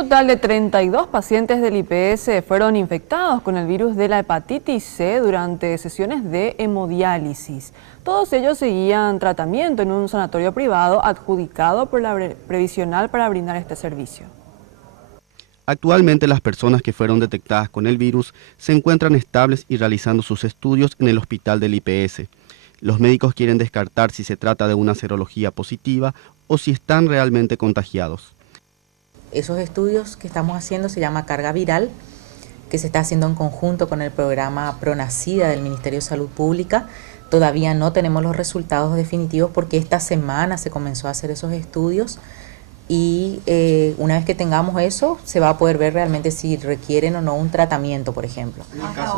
total de 32 pacientes del IPS fueron infectados con el virus de la hepatitis C durante sesiones de hemodiálisis. Todos ellos seguían tratamiento en un sanatorio privado adjudicado por la Previsional para brindar este servicio. Actualmente las personas que fueron detectadas con el virus se encuentran estables y realizando sus estudios en el hospital del IPS. Los médicos quieren descartar si se trata de una serología positiva o si están realmente contagiados. Esos estudios que estamos haciendo se llama carga viral, que se está haciendo en conjunto con el programa PRONACIDA del Ministerio de Salud Pública. Todavía no tenemos los resultados definitivos porque esta semana se comenzó a hacer esos estudios y una vez que tengamos eso se va a poder ver realmente si requieren o no un tratamiento, por ejemplo.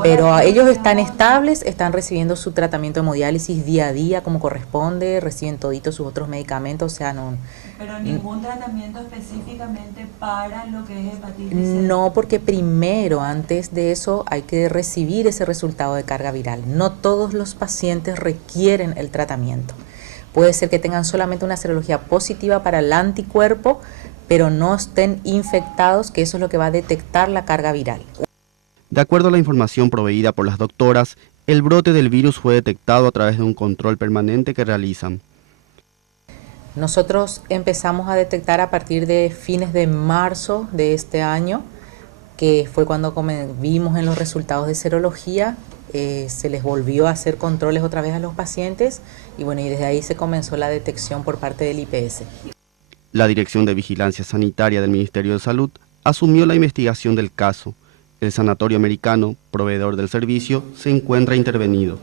Pero ellos están estables, están recibiendo su tratamiento de hemodiálisis día a día como corresponde, reciben toditos sus otros medicamentos, o sea, no... Pero ningún tratamiento específicamente para lo que es hepatitis C. No, porque primero, antes de eso, hay que recibir ese resultado de carga viral. No todos los pacientes requieren el tratamiento. Puede ser que tengan solamente una serología positiva para el anticuerpo, pero no estén infectados, que eso es lo que va a detectar la carga viral. De acuerdo a la información proveída por las doctoras, el brote del virus fue detectado a través de un control permanente que realizan. Nosotros empezamos a detectar a partir de fines de marzo de este año, que fue cuando vimos en los resultados de serología, se les volvió a hacer controles otra vez a los pacientes y bueno, y desde ahí se comenzó la detección por parte del IPS. La Dirección de Vigilancia Sanitaria del Ministerio de Salud asumió la investigación del caso. El Sanatorio Americano, proveedor del servicio, se encuentra intervenido.